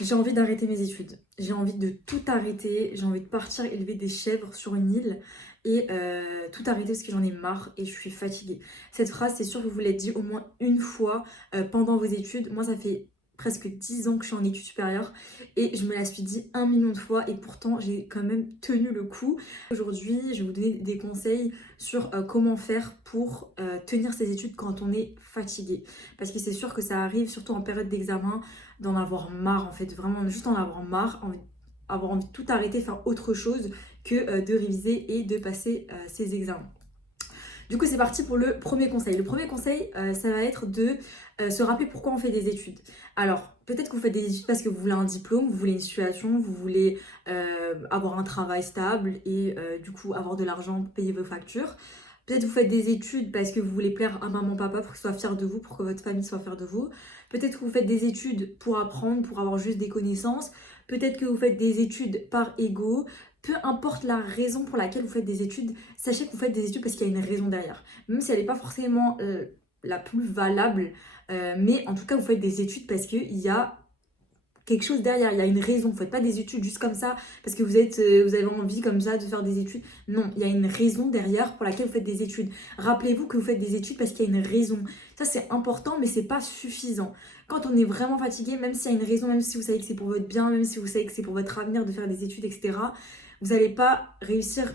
J'ai envie d'arrêter mes études. J'ai envie de tout arrêter. J'ai envie de partir élever des chèvres sur une île et tout arrêter parce que j'en ai marre et je suis fatiguée. Cette phrase, c'est sûr que vous l'avez dit au moins une fois pendant vos études. Moi, ça fait presque 10 ans que je suis en études supérieures et je me la suis dit 1 million de fois et pourtant j'ai quand même tenu le coup. Aujourd'hui, je vais vous donner des conseils sur comment faire pour tenir ses études quand on est fatigué. Parce que c'est sûr que ça arrive, surtout en période d'examen, d'en avoir marre en fait, vraiment juste en avoir marre, avoir envie de tout arrêter, faire autre chose que de réviser et de passer ses examens. Du coup, c'est parti pour le premier conseil. Le premier conseil, ça va être de se rappeler pourquoi on fait des études. Alors, peut-être que vous faites des études parce que vous voulez un diplôme, vous voulez une situation, vous voulez avoir un travail stable et du coup avoir de l'argent pour payer vos factures. Peut-être que vous faites des études parce que vous voulez plaire à maman, papa pour qu'ils soient fiers de vous, pour que votre famille soit fière de vous. Peut-être que vous faites des études pour apprendre, pour avoir juste des connaissances. Peut-être que vous faites des études par ego. Peu importe la raison pour laquelle vous faites des études, sachez que vous faites des études parce qu'il y a une raison derrière. Même si elle n'est pas forcément la plus valable, mais en tout cas, vous faites des études parce qu'il y a quelque chose derrière, il y a une raison. Vous ne faites pas des études juste comme ça parce que vous avez envie comme ça de faire des études. Non, il y a une raison derrière pour laquelle vous faites des études. Rappelez-vous que vous faites des études parce qu'il y a une raison. Ça, c'est important, mais c'est pas suffisant. Quand on est vraiment fatigué, même s'il y a une raison, même si vous savez que c'est pour votre bien, même si vous savez que c'est pour votre avenir de faire des études, etc., vous n'allez pas réussir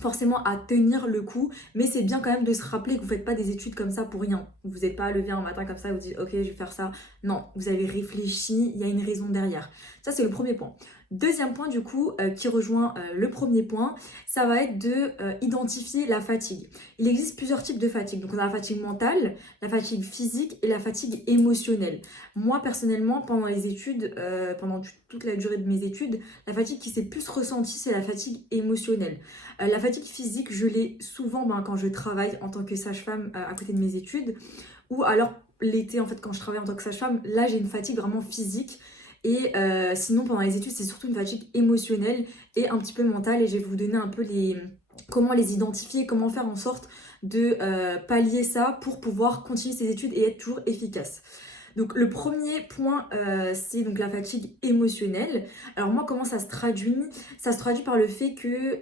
forcément à tenir le coup, mais c'est bien quand même de se rappeler que vous ne faites pas des études comme ça pour rien. Vous n'êtes pas levé un matin comme ça et vous dites ok, je vais faire ça. Non, vous avez réfléchi, il y a une raison derrière. Ça, c'est le premier point. Deuxième point, du coup, qui rejoint le premier point, ça va être de identifier la fatigue. Il existe plusieurs types de fatigue. Donc, on a la fatigue mentale, la fatigue physique et la fatigue émotionnelle. Moi, personnellement, pendant les études, pendant toute la durée de mes études, la fatigue qui s'est plus ressentie, c'est la fatigue émotionnelle. La fatigue physique, je l'ai souvent quand je travaille en tant que sage-femme à côté de mes études, ou alors l'été, en fait, quand je travaille en tant que sage-femme, là, j'ai une fatigue vraiment physique. Et sinon, pendant les études, c'est surtout une fatigue émotionnelle et un petit peu mentale. Et je vais vous donner un peu comment les identifier, comment faire en sorte de pallier ça pour pouvoir continuer ses études et être toujours efficace. Donc le premier point, c'est donc la fatigue émotionnelle. Alors moi, comment ça se traduit? Ça se traduit par le fait que,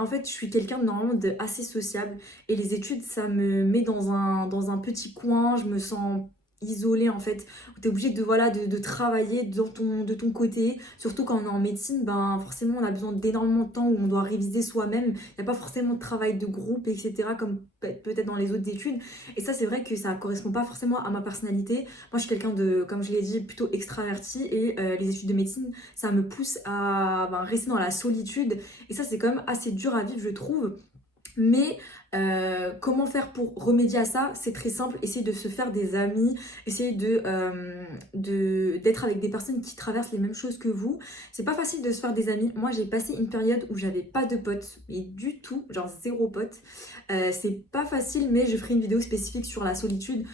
en fait, je suis quelqu'un de normalement assez sociable et les études, ça me met dans un petit coin. Je me sens isolée en fait. Tu es obligé de travailler de ton côté. Surtout quand on est en médecine, forcément on a besoin d'énormément de temps où on doit réviser soi-même. Il n'y a pas forcément de travail de groupe, etc. comme peut-être dans les autres études. Et ça, c'est vrai que ça correspond pas forcément à ma personnalité. Moi, je suis quelqu'un de, comme je l'ai dit, plutôt extraverti et les études de médecine, ça me pousse à rester dans la solitude. Et ça, c'est quand même assez dur à vivre, je trouve. Mais comment faire pour remédier à ça? C'est très simple, essayer de se faire des amis, essayer d'être avec des personnes qui traversent les mêmes choses que vous. C'est pas facile de se faire des amis. Moi, j'ai passé une période où j'avais pas de potes, mais du tout, genre zéro pote. C'est pas facile, mais je ferai une vidéo spécifique sur la solitude.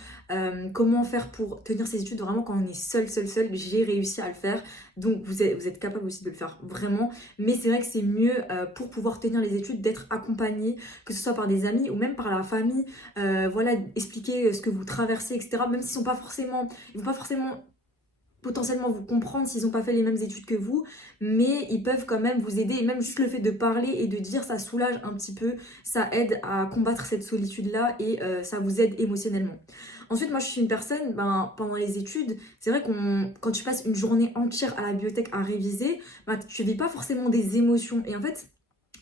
Comment faire pour tenir ses études vraiment quand on est seul. J'ai réussi à le faire, donc vous êtes capable aussi de le faire vraiment. Mais c'est vrai que c'est mieux pour pouvoir tenir les études d'être accompagné, que ce soit par des amis ou même par la famille, voilà, expliquer ce que vous traversez, etc. Même s'ils ils vont pas forcément potentiellement vous comprendre s'ils n'ont pas fait les mêmes études que vous, mais ils peuvent quand même vous aider. Et même juste le fait de parler et de dire, ça soulage un petit peu, ça aide à combattre cette solitude-là et ça vous aide émotionnellement. Ensuite, moi je suis une personne, pendant les études, c'est vrai quand tu passes une journée entière à la bibliothèque à réviser, tu ne vis pas forcément des émotions. Et en fait,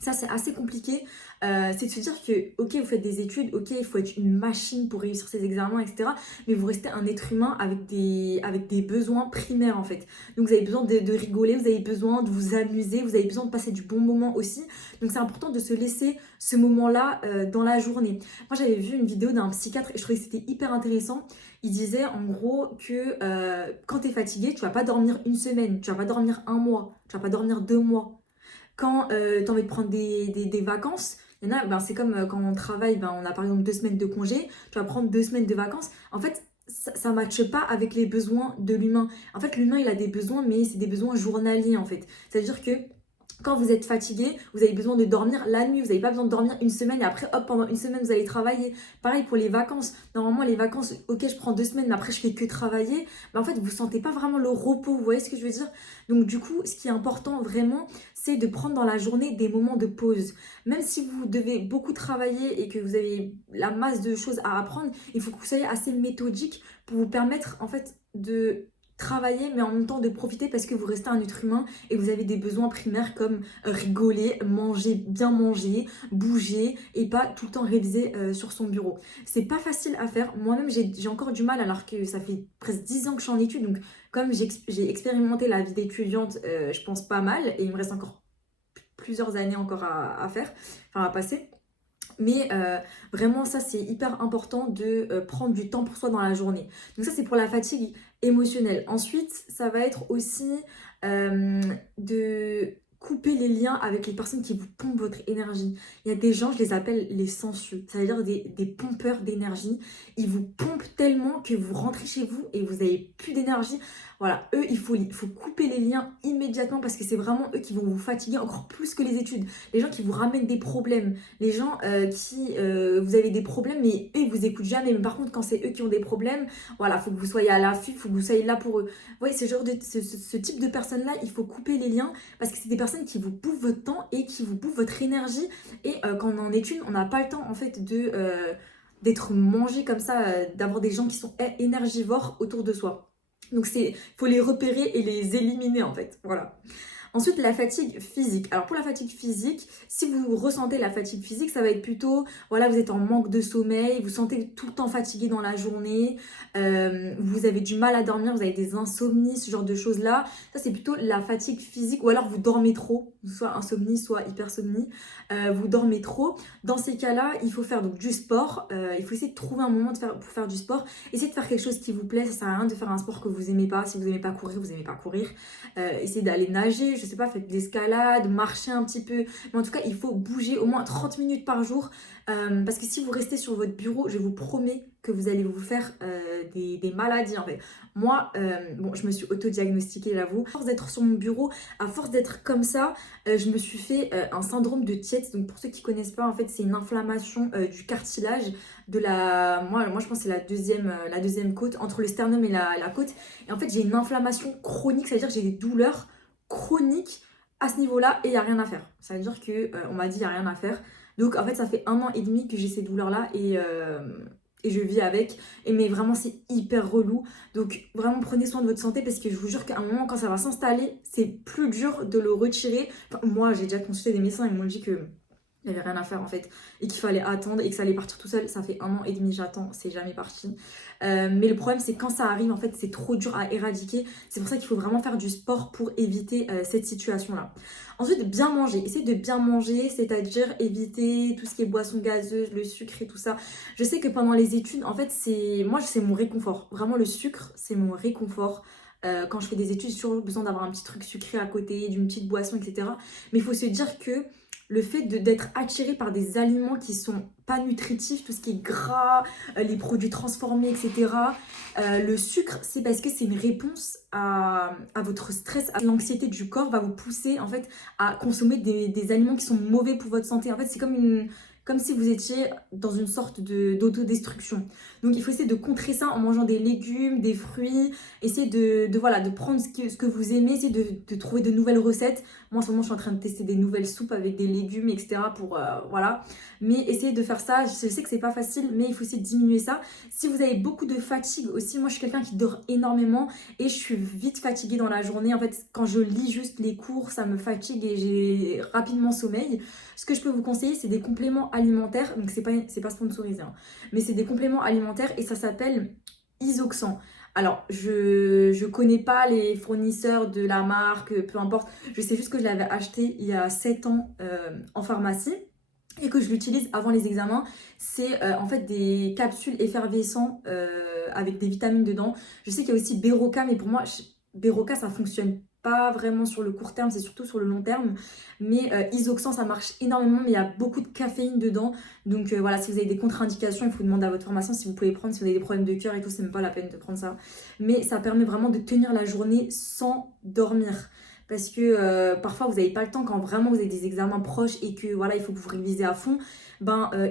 ça, c'est assez compliqué. C'est de se dire que, ok, vous faites des études, ok, il faut être une machine pour réussir ses examens, etc. Mais vous restez un être humain avec des besoins primaires, en fait. Donc, vous avez besoin de rigoler, vous avez besoin de vous amuser, vous avez besoin de passer du bon moment aussi. Donc, c'est important de se laisser ce moment-là dans la journée. Moi, j'avais vu une vidéo d'un psychiatre et je trouvais que c'était hyper intéressant. Il disait, en gros, que quand tu es fatigué, tu vas pas dormir une semaine, tu vas pas dormir un mois, tu vas pas dormir 2 mois. Quand tu as envie de prendre des vacances, il y en a, c'est comme quand on travaille, on a par exemple 2 semaines de congé, tu vas prendre 2 semaines de vacances. En fait, ça ne matche pas avec les besoins de l'humain. En fait, l'humain, il a des besoins, mais c'est des besoins journaliers, en fait. C'est-à-dire que quand vous êtes fatigué, vous avez besoin de dormir la nuit, vous n'avez pas besoin de dormir une semaine et après, hop, pendant une semaine, vous allez travailler. Pareil pour les vacances. Normalement, les vacances, ok, je prends 2 semaines, mais après, je fais que travailler. Mais en fait, vous ne sentez pas vraiment le repos, vous voyez ce que je veux dire? Donc, du coup, ce qui est important vraiment, c'est de prendre dans la journée des moments de pause. Même si vous devez beaucoup travailler et que vous avez la masse de choses à apprendre, il faut que vous soyez assez méthodique pour vous permettre, en fait, de travailler, mais en même temps de profiter parce que vous restez un être humain et vous avez des besoins primaires comme rigoler, manger, bien manger, bouger et pas tout le temps réviser sur son bureau. C'est pas facile à faire. Moi-même, j'ai encore du mal alors que ça fait presque 10 ans que je suis en études. Donc, comme j'ai expérimenté la vie d'étudiante, je pense pas mal et il me reste encore plusieurs années encore à faire, enfin à passer. Mais vraiment, ça, c'est hyper important de prendre du temps pour soi dans la journée. Donc ça, c'est pour la fatigue émotionnelle. Ensuite, ça va être aussi de couper les liens avec les personnes qui vous pompent votre énergie. Il y a des gens, je les appelle les sensueux, ça veut dire des pompeurs d'énergie. Ils vous pompent tellement que vous rentrez chez vous et vous n'avez plus d'énergie. Voilà, eux, il faut couper les liens immédiatement parce que c'est vraiment eux qui vont vous fatiguer encore plus que les études. Les gens qui vous ramènent des problèmes, les gens vous avez des problèmes mais eux ils vous écoutent jamais, mais par contre quand c'est eux qui ont des problèmes, voilà, faut que vous soyez à l'affût, faut que vous soyez là pour eux. Vous voyez, ce type de personnes là, il faut couper les liens parce que c'est des personnes qui vous bouffent votre temps et qui vous bouffent votre énergie et quand on est en études on n'a pas le temps en fait d'être mangé comme ça, d'avoir des gens qui sont énergivores autour de soi. Donc faut les repérer et les éliminer en fait, voilà. Ensuite, la fatigue physique. Alors pour la fatigue physique, si vous ressentez la fatigue physique, ça va être plutôt, voilà, vous êtes en manque de sommeil, vous sentez tout le temps fatigué dans la journée, vous avez du mal à dormir, vous avez des insomnies, ce genre de choses-là. Ça, c'est plutôt la fatigue physique, ou alors vous dormez trop, soit insomnie, soit hypersomnie, vous dormez trop. Dans ces cas-là, il faut faire donc du sport, il faut essayer de trouver un moment pour faire du sport. Essayez de faire quelque chose qui vous plaît, ça sert à rien de faire un sport que vous aimez pas. Si vous aimez pas courir, vous aimez pas courir. Essayez d'aller nager, je sais pas, faites de l'escalade, marchez un petit peu. Mais en tout cas, il faut bouger au moins 30 minutes par jour. Parce que si vous restez sur votre bureau, je vous promets que vous allez vous faire des maladies en fait. Moi, bon, je me suis auto-diagnostiquée, j'avoue. À force d'être sur mon bureau, à force d'être comme ça, je me suis fait un syndrome de Tietz. Donc pour ceux qui connaissent pas, en fait, c'est une inflammation du cartilage de la... Moi je pense que c'est la deuxième côte, entre le sternum et la côte. Et en fait, j'ai une inflammation chronique, ça veut dire que j'ai des douleurs chroniques à ce niveau-là et il n'y a rien à faire. Ça veut dire qu'on m'a dit il n'y a rien à faire. Donc en fait, ça fait 1 an et demi que j'ai ces douleurs-là et je vis avec. Mais vraiment, c'est hyper relou. Donc vraiment, prenez soin de votre santé parce que je vous jure qu'à un moment, quand ça va s'installer, c'est plus dur de le retirer. Enfin, moi, j'ai déjà consulté des médecins et ils m'ont dit que il n'y avait rien à faire en fait et qu'il fallait attendre et que ça allait partir tout seul. Ça fait 1 an et demi j'attends, c'est jamais parti. Mais le problème c'est quand ça arrive en fait c'est trop dur à éradiquer. C'est pour ça qu'il faut vraiment faire du sport pour éviter cette situation là. Ensuite, bien manger, essayez de bien manger, c'est-à-dire éviter tout ce qui est boissons gazeuses, le sucre et tout ça. Je sais que pendant les études en fait c'est mon réconfort. Vraiment le sucre c'est mon réconfort. Quand je fais des études, j'ai toujours besoin d'avoir un petit truc sucré à côté, d'une petite boisson, etc. Mais il faut se dire que le fait d'être attiré par des aliments qui sont pas nutritifs, tout ce qui est gras, les produits transformés, etc. Le sucre, c'est parce que c'est une réponse à votre stress, à l'anxiété du corps, va vous pousser en fait à consommer des aliments qui sont mauvais pour votre santé. En fait, c'est comme si vous étiez dans une sorte d'autodestruction. Donc il faut essayer de contrer ça en mangeant des légumes, des fruits, essayer de prendre ce que vous aimez, essayer de trouver de nouvelles recettes. Moi en ce moment je suis en train de tester des nouvelles soupes avec des légumes, etc. pour voilà. Mais essayez de faire ça, je sais que c'est pas facile, mais il faut essayer de diminuer ça. Si vous avez beaucoup de fatigue aussi, moi je suis quelqu'un qui dort énormément et je suis vite fatiguée dans la journée. En fait, quand je lis juste les cours, ça me fatigue et j'ai rapidement sommeil. Ce que je peux vous conseiller, c'est des compléments alimentaires. Donc c'est pas sponsorisé, hein, mais c'est des compléments alimentaires et ça s'appelle Isoxan. Alors, je connais pas les fournisseurs de la marque, peu importe. Je sais juste que je l'avais acheté il y a 7 ans en pharmacie et que je l'utilise avant les examens. C'est en fait des capsules effervescents avec des vitamines dedans. Je sais qu'il y a aussi Beroca, mais pour moi, Beroca, ça fonctionne pas vraiment sur le court terme, c'est surtout sur le long terme. Mais Isoxan, ça marche énormément, mais il y a beaucoup de caféine dedans. Donc voilà, si vous avez des contre-indications, il faut demander à votre pharmacien si vous pouvez prendre, si vous avez des problèmes de cœur et tout, c'est même pas la peine de prendre ça. Mais ça permet vraiment de tenir la journée sans dormir. parce que parfois vous n'avez pas le temps quand vraiment vous avez des examens proches et que voilà, il faut que vous révisez à fond.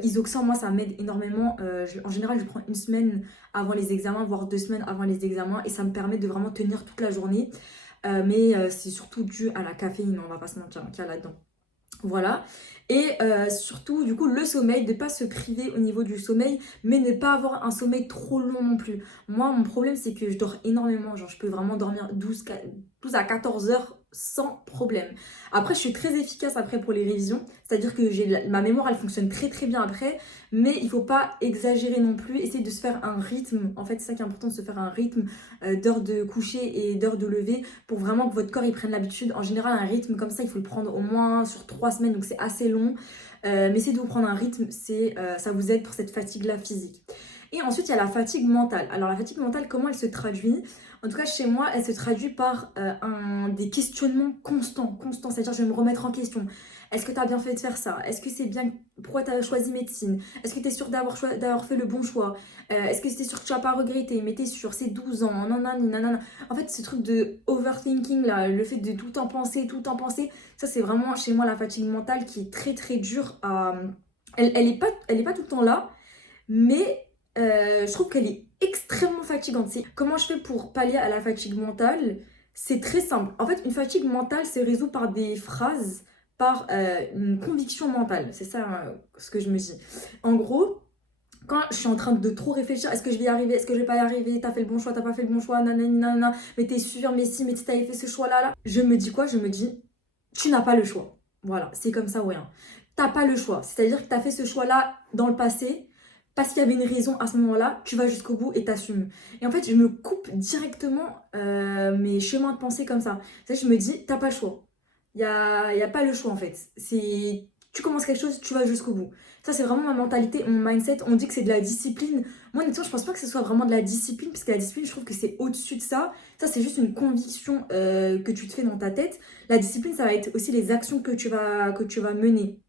Isoxan, moi ça m'aide énormément. En général, je prends une semaine avant les examens, voire 2 semaines avant les examens, et ça me permet de vraiment tenir toute la journée. Mais c'est surtout dû à la caféine, on va pas se mentir, qu'il y a là-dedans. Voilà. Et surtout, du coup, le sommeil, de ne pas se priver au niveau du sommeil, mais ne pas avoir un sommeil trop long non plus. Moi, mon problème, c'est que je dors énormément. Genre, je peux vraiment dormir 12 à 14 heures sans problème. Après, je suis très efficace après pour les révisions. C'est-à-dire que ma mémoire, elle fonctionne très très bien après. Mais il ne faut pas exagérer non plus. Essayer de se faire un rythme. En fait, c'est ça qui est important, de se faire un rythme d'heures de coucher et d'heures de lever pour vraiment que votre corps il prenne l'habitude. En général, un rythme comme ça, il faut le prendre au moins sur 3 semaines, donc c'est assez long. Mais essayez de vous prendre un rythme, ça vous aide pour cette fatigue-là physique. Et ensuite, il y a la fatigue mentale. Alors, la fatigue mentale, comment elle se traduit? En tout cas, chez moi, elle se traduit par des questionnements constants. C'est-à-dire, je vais me remettre en question. Est-ce que tu as bien fait de faire ça? Est-ce que c'est bien? Pourquoi tu as choisi médecine? Est-ce que tu es sûr d'avoir fait le bon choix? Est-ce que tu es sûr que tu vas pas regretter? Mais tu es sûr, c'est 12 ans, nanana, nanana. En fait, ce truc de overthinking, là, le fait de tout en penser, ça, c'est vraiment chez moi la fatigue mentale qui est très, très dure à. Elle est pas tout le temps là, mais je trouve qu'elle est extrêmement fatigante. Comment je fais pour pallier à la fatigue mentale? C'est très simple. En fait, une fatigue mentale se résout par des phrases, par une conviction mentale. C'est ça ce que je me dis. En gros, quand je suis en train de trop réfléchir, est-ce que je vais y arriver, est-ce que je vais pas y arriver, t'as fait le bon choix, t'as pas fait le bon choix, nanana, nanana, mais t'es sûr, mais si t'avais fait ce choix-là, là. Je me dis quoi? Je me dis, tu n'as pas le choix. Voilà, c'est comme ça ou rien. T'as pas le choix. C'est-à-dire que t'as fait ce choix-là dans le passé, parce qu'il y avait une raison à ce moment-là, tu vas jusqu'au bout et t'assumes. Et en fait, je me coupe directement mes chemins de pensée comme ça. C'est-à-dire que je me dis, t'as pas le choix. Y a pas le choix en fait. Tu commences quelque chose, tu vas jusqu'au bout. Ça, c'est vraiment ma mentalité, mon mindset. On dit que c'est de la discipline. Moi, honnêtement, je pense pas que ce soit vraiment de la discipline, parce que la discipline, je trouve que c'est au-dessus de ça. Ça, c'est juste une conviction que tu te fais dans ta tête. La discipline, ça va être aussi les actions que tu vas mener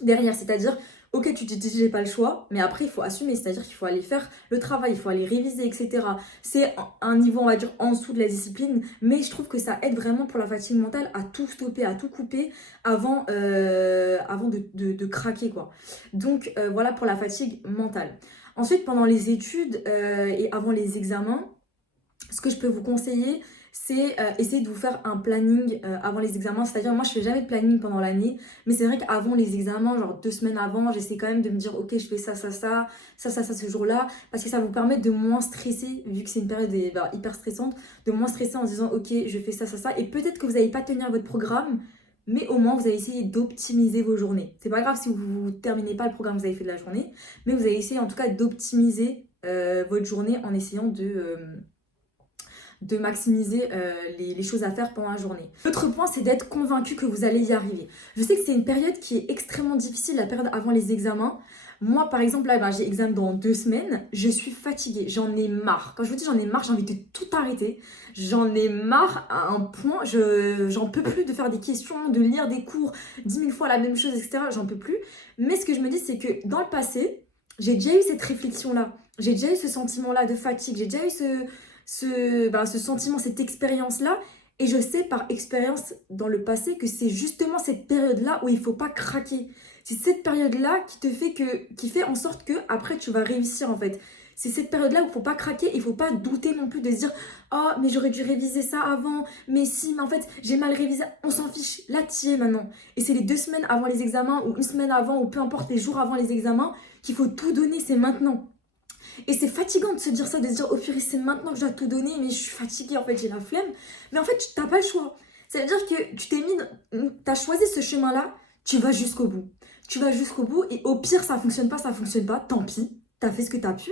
derrière. C'est-à-dire, ok, tu te dis, j'ai pas le choix, mais après, il faut assumer. C'est-à-dire qu'il faut aller faire le travail, il faut aller réviser, etc. C'est un niveau, on va dire, en dessous de la discipline, mais je trouve que ça aide vraiment pour la fatigue mentale à tout stopper, à tout couper avant de craquer, quoi. Donc, voilà pour la fatigue mentale. Ensuite, pendant les études et avant les examens, ce que je peux vous conseiller, c'est essayer de vous faire un planning avant les examens. C'est-à-dire, moi, je fais jamais de planning pendant l'année, mais c'est vrai qu'avant les examens, genre 2 semaines avant, j'essaie quand même de me dire, ok, je fais ça ce jour-là, parce que ça vous permet de moins stresser, vu que c'est une période hyper stressante, de moins stresser en se disant, ok, je fais ça, et peut-être que vous n'allez pas tenir votre programme, mais au moins, vous allez essayer d'optimiser vos journées. C'est pas grave si vous ne terminez pas le programme que vous avez fait de la journée, mais vous allez essayer en tout cas d'optimiser votre journée en essayant de maximiser les choses à faire pendant la journée. L'autre point, c'est d'être convaincu que vous allez y arriver. Je sais que c'est une période qui est extrêmement difficile, la période avant les examens. Moi, par exemple, là, j'ai examen dans 2 semaines, je suis fatiguée, j'en ai marre. Quand je vous dis j'en ai marre, j'ai envie de tout arrêter. J'en ai marre à un point, j'en peux plus de faire des questions, de lire des cours 10 000 fois la même chose, etc. J'en peux plus. Mais ce que je me dis, c'est que dans le passé, j'ai déjà eu cette réflexion-là. J'ai déjà eu ce sentiment-là de fatigue. J'ai déjà eu ce sentiment, cette expérience-là. Et je sais par expérience dans le passé que c'est justement cette période-là où il ne faut pas craquer. C'est cette période-là qui fait en sorte que après tu vas réussir en fait. C'est cette période-là où il ne faut pas craquer, il ne faut pas douter non plus de se dire «Oh, mais j'aurais dû réviser ça avant, mais si, mais en fait, j'ai mal révisé.» On s'en fiche, là, t'y es maintenant. Et c'est les 2 semaines avant les examens, ou une semaine avant, ou peu importe les jours avant les examens, qu'il faut tout donner, c'est maintenant. Et c'est fatigant de se dire ça, de se dire, oh purée, c'est maintenant que je dois tout donner, mais je suis fatiguée, en fait, j'ai la flemme. Mais en fait, tu n'as pas le choix. Ça veut dire que tu as choisi ce chemin-là, tu vas jusqu'au bout. Tu vas jusqu'au bout, et au pire, ça fonctionne pas, tant pis. T'as fait ce que t'as pu,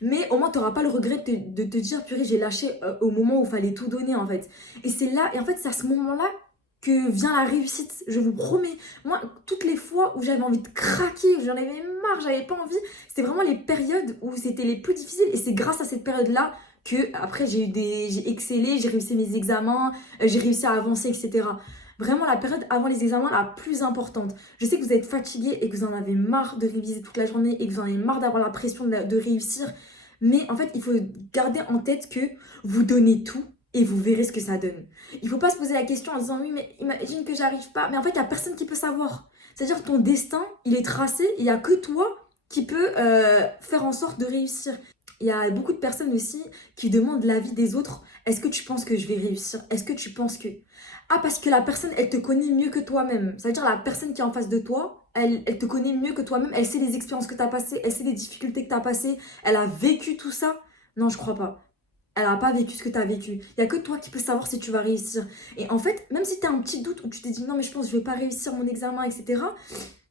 mais au moins t'auras pas le regret de te dire, purée, j'ai lâché au moment où il fallait tout donner, en fait. Et c'est là, et en fait, c'est à ce moment-là que vient la réussite, je vous promets. Moi, toutes les fois où j'avais envie de craquer, où j'en avais marre, j'avais pas envie, c'était vraiment les périodes où c'était les plus difficiles. Et c'est grâce à cette période-là que après j'ai excellé, j'ai réussi mes examens, j'ai réussi à avancer, etc. Vraiment la période avant les examens la plus importante. Je sais que vous êtes fatigué et que vous en avez marre de réviser toute la journée et que vous en avez marre d'avoir la pression de réussir. Mais en fait, il faut garder en tête que vous donnez tout et vous verrez ce que ça donne. Il faut pas se poser la question en disant oui mais imagine que j'arrive pas. Mais en fait il y a personne qui peut savoir. C'est-à-dire que ton destin il est tracé, il y a que toi qui peut faire en sorte de réussir. Il y a beaucoup de personnes aussi qui demandent l'avis des autres. Est-ce que tu penses que je vais réussir? Est-ce que tu penses que... Ah, parce que la personne, elle te connaît mieux que toi-même. C'est-à-dire la personne qui est en face de toi, elle te connaît mieux que toi-même. Elle sait les expériences que tu as passées, elle sait les difficultés que tu as passées. Elle a vécu tout ça. Non, je crois pas. Elle n'a pas vécu ce que tu as vécu. Il n'y a que toi qui peux savoir si tu vas réussir. Et en fait, même si tu as un petit doute où tu te dis non, mais je pense que je vais pas réussir mon examen, etc.,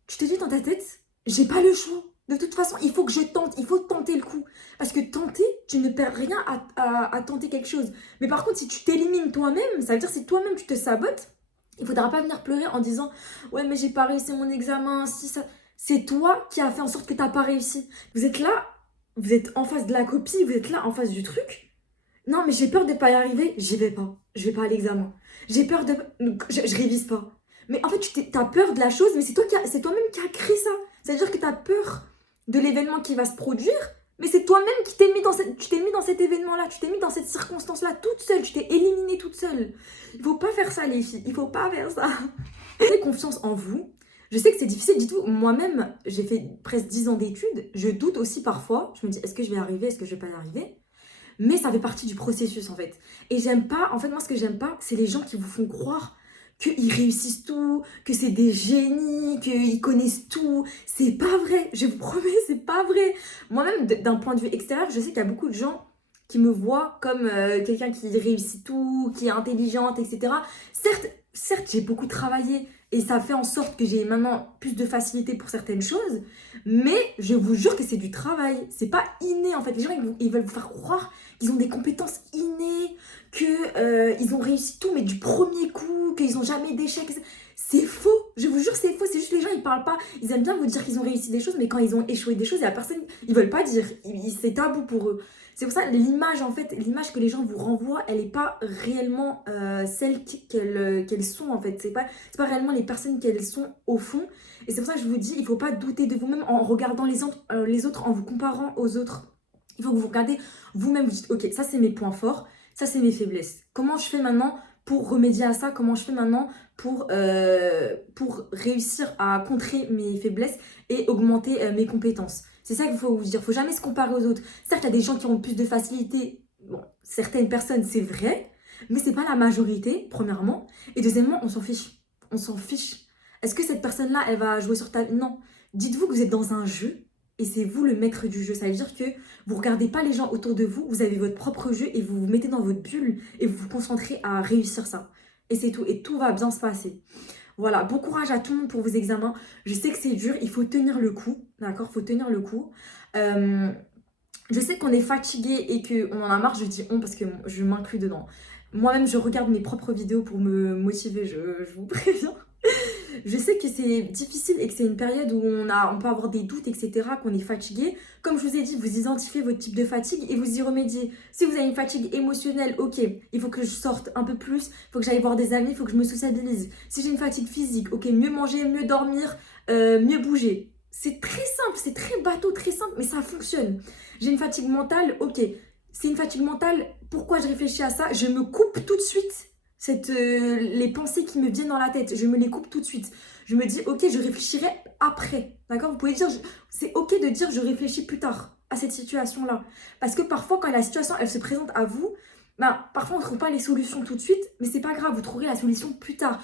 tu te dis dans ta tête, j'ai pas le choix. De toute façon, il faut que je tente, il faut tenter le coup. Parce que tenter, tu ne perds rien à tenter quelque chose. Mais par contre, si tu t'élimines toi-même, ça veut dire si toi-même tu te sabotes, il faudra pas venir pleurer en disant ouais, mais j'ai pas réussi mon examen, si ça. C'est toi qui as fait en sorte que tu n'as pas réussi. Vous êtes là, vous êtes en face de la copie, vous êtes là en face du truc. Non, mais j'ai peur de pas y arriver, j'y vais pas. Je vais pas à l'examen. J'ai peur de. Je révise pas. Mais en fait, t'as peur de la chose, mais c'est toi-même qui as créé ça. C'est-à-dire que tu as peur de l'événement qui va se produire, mais c'est toi-même qui t'es mis tu t'es mis dans cet événement-là, tu t'es mis dans cette circonstance-là toute seule, tu t'es éliminée toute seule. Il faut pas faire ça, les filles, il faut pas faire ça. Ayez confiance en vous. Je sais que c'est difficile, dites-vous, moi-même, j'ai fait presque 10 ans d'études, je doute aussi parfois, je me dis, est-ce que je vais y arriver, est-ce que je vais pas y arriver? Mais ça fait partie du processus, en fait. Et j'aime pas, en fait, moi, ce que j'aime pas, c'est les gens qui vous font croire qu'ils réussissent tout, que c'est des génies, qu'ils connaissent tout. C'est pas vrai, je vous promets, c'est pas vrai. Moi-même, d'un point de vue extérieur, je sais qu'il y a beaucoup de gens qui me voient comme quelqu'un qui réussit tout, qui est intelligente, etc. Certes, j'ai beaucoup travaillé et ça fait en sorte que j'ai maintenant plus de facilité pour certaines choses, mais je vous jure que c'est du travail. C'est pas inné, en fait. Les gens, ils veulent vous faire croire qu'ils ont des compétences innées, qu'ils ont réussi tout, mais du premier coup, qu'ils n'ont jamais d'échecs. C'est faux, je vous jure, c'est faux. C'est juste les gens, ils parlent pas. Ils aiment bien vous dire qu'ils ont réussi des choses, mais quand ils ont échoué des choses, il y a personne, ils veulent pas dire. C'est tabou pour eux. C'est pour ça, l'image, en fait, l'image que les gens vous renvoient, elle n'est pas réellement celle qu'elles sont, en fait. C'est pas réellement les personnes qu'elles sont au fond. Et c'est pour ça que je vous dis, il faut pas douter de vous-même en regardant les autres, en vous comparant aux autres. Il faut que vous regardez vous-même, vous dites, ok, ça c'est mes points forts, ça c'est mes faiblesses. Comment je fais maintenant pour remédier à ça? Comment je fais maintenant pour réussir à contrer mes faiblesses et augmenter mes compétences? C'est ça qu'il faut vous dire. Il faut jamais se comparer aux autres. Certes, il y a des gens qui ont plus de facilité. Bon, certaines personnes, c'est vrai, mais c'est pas la majorité, premièrement. Et deuxièmement, on s'en fiche. On s'en fiche. Est-ce que cette personne-là, elle va jouer sur ta... Non. Dites-vous que vous êtes dans un jeu et c'est vous le maître du jeu. Ça veut dire que vous ne regardez pas les gens autour de vous, vous avez votre propre jeu et vous vous mettez dans votre bulle et vous vous concentrez à réussir ça. Et c'est tout. Et tout va bien se passer. Voilà, bon courage à tout le monde pour vos examens. Je sais que c'est dur, il faut tenir le coup, d'accord? Il faut tenir le coup. Je sais qu'on est fatigué et qu'on en a marre, je dis on parce que je m'inclus dedans. Moi-même, je regarde mes propres vidéos pour me motiver, je vous préviens. Je sais que c'est difficile et que c'est une période où on peut avoir des doutes, etc., qu'on est fatigué. Comme je vous ai dit, vous identifiez votre type de fatigue et vous y remédiez. Si vous avez une fatigue émotionnelle, ok, il faut que je sorte un peu plus, il faut que j'aille voir des amis, il faut que je me sociabilise. Si j'ai une fatigue physique, ok, mieux manger, mieux dormir, mieux bouger. C'est très simple, c'est très bateau, très simple, mais ça fonctionne. J'ai une fatigue mentale, ok. C'est une fatigue mentale, pourquoi je réfléchis à ça? Je me coupe tout de suite les pensées qui me viennent dans la tête, je me les coupe tout de suite. Je me dis, ok, je réfléchirai après. D'accord? Vous pouvez dire, c'est ok de dire, je réfléchis plus tard à cette situation-là. Parce que parfois, quand la situation, elle se présente à vous, parfois, on ne trouve pas les solutions tout de suite, mais c'est pas grave, vous trouverez la solution plus tard.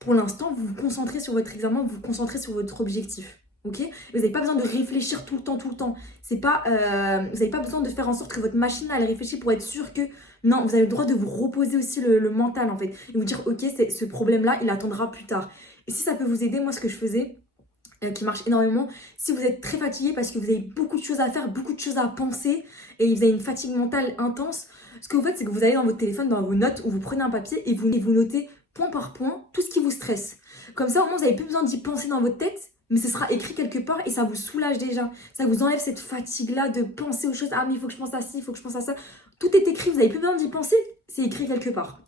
Pour l'instant, vous vous concentrez sur votre examen, vous vous concentrez sur votre objectif. Ok? Vous n'avez pas besoin de réfléchir tout le temps, tout le temps. C'est pas, vous n'avez pas besoin de faire en sorte que votre machine elle réfléchisse pour être sûr que non, vous avez le droit de vous reposer aussi le mental en fait. Et vous dire ok, ce problème-là, il attendra plus tard. Et si ça peut vous aider, moi ce que je faisais, qui marche énormément, si vous êtes très fatigué parce que vous avez beaucoup de choses à faire, beaucoup de choses à penser et vous avez une fatigue mentale intense, ce que vous faites, c'est que vous allez dans votre téléphone, dans vos notes, où vous prenez un papier et vous notez point par point tout ce qui vous stresse. Comme ça, au moins, vous n'avez plus besoin d'y penser dans votre tête, mais ce sera écrit quelque part et ça vous soulage déjà. Ça vous enlève cette fatigue-là de penser aux choses. Ah, mais il faut que je pense à ci, il faut que je pense à ça. Tout est écrit, vous n'avez plus besoin d'y penser, c'est écrit quelque part.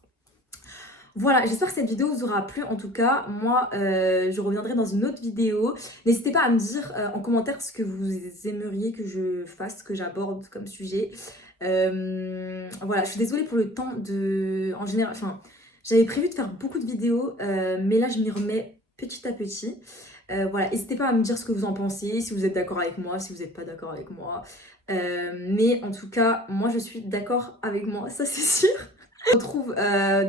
Voilà, j'espère que cette vidéo vous aura plu. En tout cas, moi, je reviendrai dans une autre vidéo. N'hésitez pas à me dire en commentaire ce que vous aimeriez que je fasse, que j'aborde comme sujet. Voilà, je suis désolée pour le temps de... En général, enfin, j'avais prévu de faire beaucoup de vidéos, mais là je m'y remets petit à petit. Voilà, n'hésitez pas à me dire ce que vous en pensez, si vous êtes d'accord avec moi, si vous n'êtes pas d'accord avec moi. Mais en tout cas, moi je suis d'accord avec moi, ça c'est sûr. On se retrouve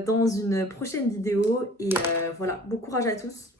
dans une prochaine vidéo et voilà, bon courage à tous.